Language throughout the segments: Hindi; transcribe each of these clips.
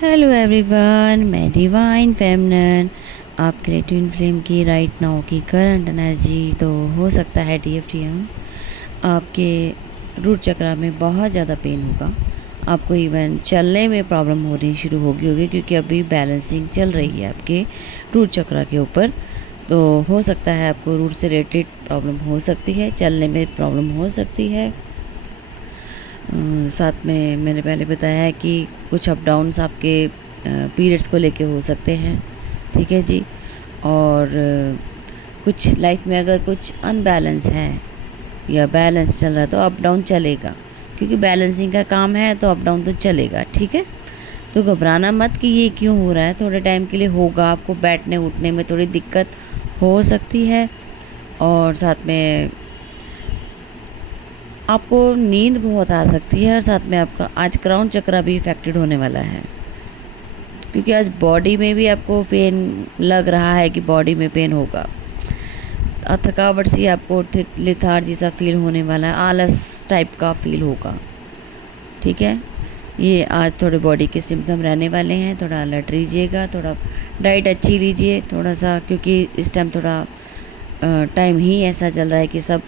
हेलो एवरीवन, मैं डिवाइन फेमिनिन आपके लिए ट्विन फ्लेम की राइट नाउ की करंट एनर्जी। तो हो सकता है DFTM आपके रूट चक्रा में बहुत ज़्यादा पेन होगा। आपको इवन चलने में प्रॉब्लम होनी शुरू होगी क्योंकि अभी बैलेंसिंग चल रही है आपके रूट चक्रा के ऊपर। तो हो सकता है आपको रूट से रिलेटेड प्रॉब्लम हो सकती है, चलने में प्रॉब्लम हो सकती है। साथ में मैंने पहले बताया है कि कुछ अप डाउन्स आपके पीरियड्स को लेके हो सकते हैं, ठीक है जी। और कुछ लाइफ में अगर कुछ अनबैलेंस है या बैलेंस चल रहा है तो अप डाउन चलेगा, क्योंकि बैलेंसिंग का काम है तो अप डाउन तो चलेगा, ठीक है। तो घबराना मत कि ये क्यों हो रहा है, थोड़े टाइम के लिए होगा। आपको बैठने उठने में थोड़ी दिक्कत हो सकती है और साथ में आपको नींद बहुत आ सकती है और साथ में आपका आज क्राउन चक्रा भी इफेक्टेड होने वाला है, क्योंकि आज बॉडी में भी आपको पेन लग रहा है कि बॉडी में पेन होगा और थकावट सी आपको लेथार्जी सा फील होने वाला है, आलस टाइप का फील होगा, ठीक है। ये आज थोड़े बॉडी के सिम्टम रहने वाले हैं। थोड़ा अलर्ट रहिएगा, थोड़ा डाइट अच्छी लीजिए थोड़ा सा, क्योंकि इस टाइम थोड़ा टाइम ही ऐसा चल रहा है कि सब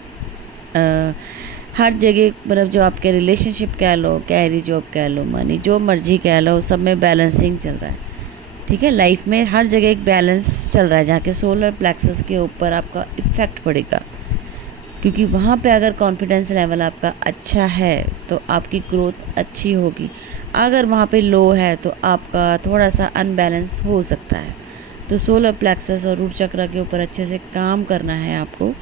हर जगह, मतलब जो आपके रिलेशनशिप कह लो, कैरी जॉब कह लो, मनी जो मर्जी कह लो, सब में बैलेंसिंग चल रहा है, ठीक है। लाइफ में हर जगह एक बैलेंस चल रहा है जहाँ के सोलर प्लेक्सस के ऊपर आपका इफ़ेक्ट पड़ेगा, क्योंकि वहाँ पे अगर कॉन्फिडेंस लेवल आपका अच्छा है तो आपकी ग्रोथ अच्छी होगी। अगर वहाँ पे लो है तो आपका थोड़ा सा अनबैलेंस हो सकता है। तो सोलर प्लेक्सस और रूट चक्र के ऊपर अच्छे से काम करना है आपको,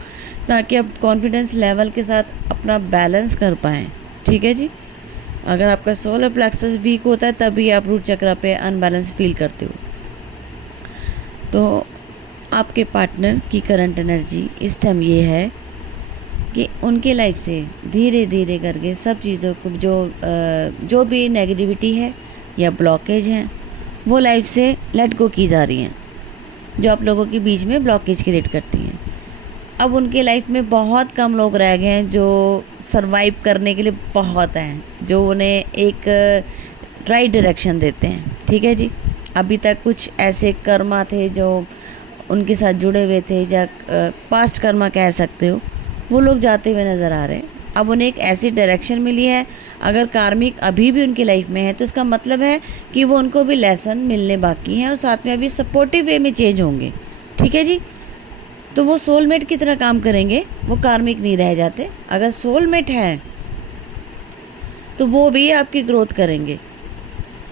ताकि आप कॉन्फिडेंस लेवल के साथ अपना बैलेंस कर पाएँ, ठीक है जी। अगर आपका सोलर प्लेक्सस वीक होता है तभी आप रूट चक्र पे अनबैलेंस फील करते हो। तो आपके पार्टनर की करंट एनर्जी इस टाइम ये है कि उनके लाइफ से धीरे धीरे करके सब चीज़ों को जो भी नेगेटिविटी है या ब्लॉकेज हैं वो लाइफ से लेट गो की जा रही हैं, जो आप लोगों के बीच में ब्लॉकेज क्रिएट करती हैं। अब उनके लाइफ में बहुत कम लोग रह गए हैं जो सरवाइव करने के लिए बहुत हैं, जो उन्हें एक राइट डायरेक्शन देते हैं, ठीक है जी। अभी तक कुछ ऐसे कर्मा थे जो उनके साथ जुड़े हुए थे, या पास्ट कर्मा कह सकते हो, वो लोग जाते हुए नज़र आ रहे हैं। अब उन्हें एक ऐसी डायरेक्शन मिली है, अगर कार्मिक अभी भी उनकी लाइफ में है तो इसका मतलब है कि वो उनको भी लेसन मिलने बाकी हैं और साथ में अभी सपोर्टिव वे में चेंज होंगे, ठीक है जी। तो वो सोलमेट की तरह काम करेंगे, वो कार्मिक नहीं रह जाते। अगर सोलमेट है तो वो भी आपकी ग्रोथ करेंगे,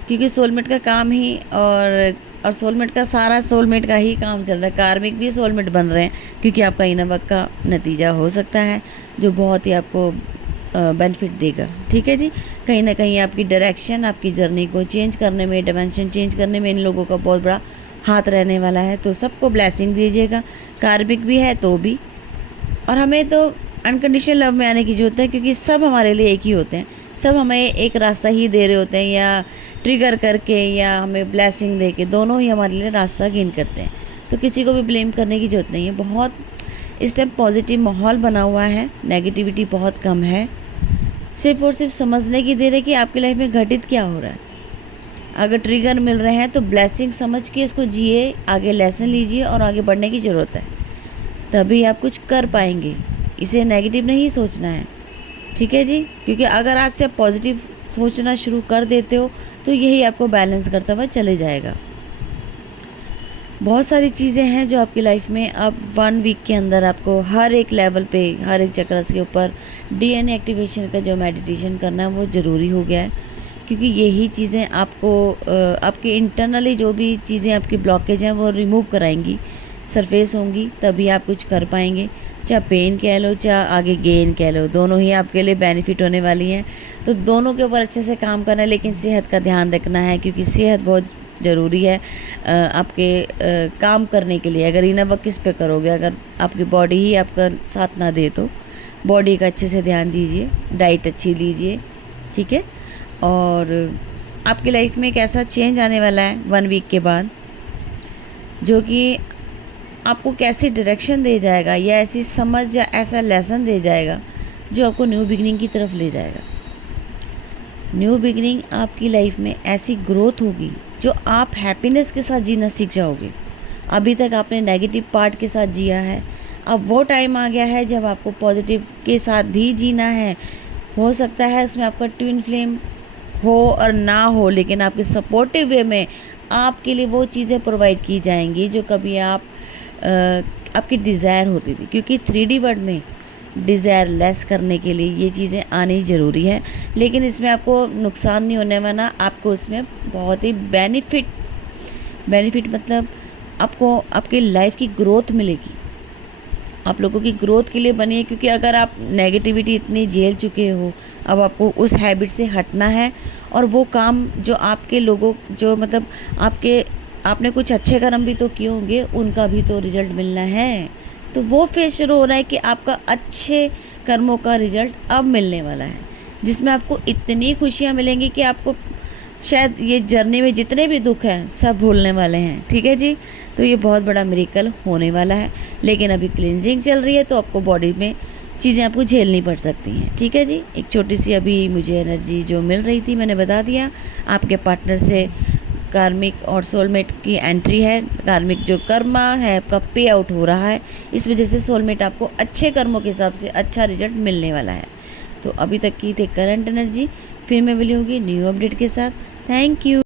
क्योंकि सोलमेट का काम ही और सोलमेट का सारा सोलमेट का ही काम चल रहा है। कार्मिक भी सोलमेट बन रहे हैं, क्योंकि आपका इनवर्क का नतीजा हो सकता है जो बहुत ही आपको बेनिफिट देगा, ठीक है जी। कहीं ना कहीं आपकी डायरेक्शन, आपकी जर्नी को चेंज करने में, डायमेंशन चेंज करने में इन लोगों का बहुत बड़ा हाथ रहने वाला है। तो सबको ब्लेसिंग दीजिएगा, कार्मिक भी है तो भी। और हमें तो अनकंडीशनल लव में आने की ज़रूरत है, क्योंकि सब हमारे लिए एक ही होते हैं, सब हमें एक रास्ता ही दे रहे होते हैं, या ट्रिगर करके या हमें ब्लेसिंग दे के, दोनों ही हमारे लिए रास्ता गेन करते हैं। तो किसी को भी ब्लेम करने की ज़रूरत नहीं है। बहुत इस टाइम पॉजिटिव माहौल बना हुआ है, नेगेटिविटी बहुत कम है। सिर्फ और सिर्फ समझने की देर है कि आपकी लाइफ में घटित क्या हो रहा है। अगर ट्रिगर मिल रहे हैं तो ब्लेसिंग समझ के इसको जिए, आगे लेसन लीजिए और आगे बढ़ने की ज़रूरत है, तभी आप कुछ कर पाएंगे। इसे नेगेटिव नहीं सोचना है, ठीक है जी। क्योंकि अगर आज से आप पॉजिटिव सोचना शुरू कर देते हो तो यही आपको बैलेंस करता हुआ चले जाएगा। बहुत सारी चीज़ें हैं जो आपकी लाइफ में अब 1 वीक के अंदर आपको हर एक लेवल पे, हर एक चक्र के ऊपर DNA एक्टिवेशन का जो मेडिटेशन करना है वो ज़रूरी हो गया है, क्योंकि यही चीज़ें आपको आपके इंटरनली जो भी चीज़ें आपकी ब्लॉकेज हैं वो रिमूव कराएंगी, सरफेस होंगी, तभी आप कुछ कर पाएंगे। चाहे पेन कह लो, चाहे आगे गेन कह लो, दोनों ही आपके लिए बेनिफिट होने वाली हैं। तो दोनों के ऊपर अच्छे से काम करना है, लेकिन सेहत का ध्यान रखना है, क्योंकि सेहत बहुत ज़रूरी है आपके काम करने के लिए। अगर इनर वर्क किस पे करोगे, अगर आपकी बॉडी ही आपका साथ ना दे तो बॉडी का अच्छे से ध्यान दीजिए, डाइट अच्छी लीजिए, ठीक है। और आपकी लाइफ में एक ऐसा चेंज आने वाला है 1 वीक के बाद, जो कि आपको कैसी डायरेक्शन दे जाएगा, या ऐसी समझ या ऐसा लेसन दे जाएगा जो आपको न्यू बिगनिंग की तरफ ले जाएगा। न्यू बिगिनिंग आपकी लाइफ में ऐसी ग्रोथ होगी जो आप हैप्पीनेस के साथ जीना सीख जाओगे। अभी तक आपने नेगेटिव पार्ट के साथ जिया है, अब वो टाइम आ गया है जब आपको पॉजिटिव के साथ भी जीना है। हो सकता है उसमें आपका ट्विन फ्लेम हो और ना हो, लेकिन आपके सपोर्टिव वे में आपके लिए वो चीज़ें प्रोवाइड की जाएंगी जो कभी आपकी डिज़ायर होती थी, क्योंकि 3D वर्ड में डिज़ायर लेस करने के लिए ये चीज़ें आनी ज़रूरी है। लेकिन इसमें आपको नुकसान नहीं होने वाला, आपको इसमें बहुत ही बेनिफिट मतलब आपको आपकी लाइफ की ग्रोथ मिलेगी, आप लोगों की ग्रोथ के लिए बनी है। क्योंकि अगर आप नेगेटिविटी इतनी झेल चुके हो, अब आपको उस हैबिट से हटना है और वो काम जो आपके लोगों जो मतलब आपने कुछ अच्छे कर्म भी तो किए होंगे, उनका भी तो रिजल्ट मिलना है। तो वो फेज शुरू हो रहा है कि आपका अच्छे कर्मों का रिजल्ट अब मिलने वाला है, जिसमें आपको इतनी खुशियाँ मिलेंगी कि आपको शायद ये जर्नी में जितने भी दुख हैं सब भूलने वाले हैं। ठीक है जी, तो ये बहुत बड़ा मिरेकल होने वाला है। लेकिन अभी क्लींजिंग चल रही है तो आपको बॉडी में चीज़ें आपको झेलनी पड़ सकती हैं। ठीक है जी, एक छोटी सी अभी मुझे एनर्जी जो मिल रही थी मैंने बता दिया। आपके पार्टनर से कार्मिक और सोलमेट की एंट्री है, कार्मिक जो कर्मा है आपका पे आउट हो रहा है, इस वजह से सोलमेट आपको अच्छे कर्मों के हिसाब से अच्छा रिजल्ट मिलने वाला है। तो अभी तक की थी करंट एनर्जी, फिर मैं मिली होगी न्यू अपडेट के साथ। Thank you.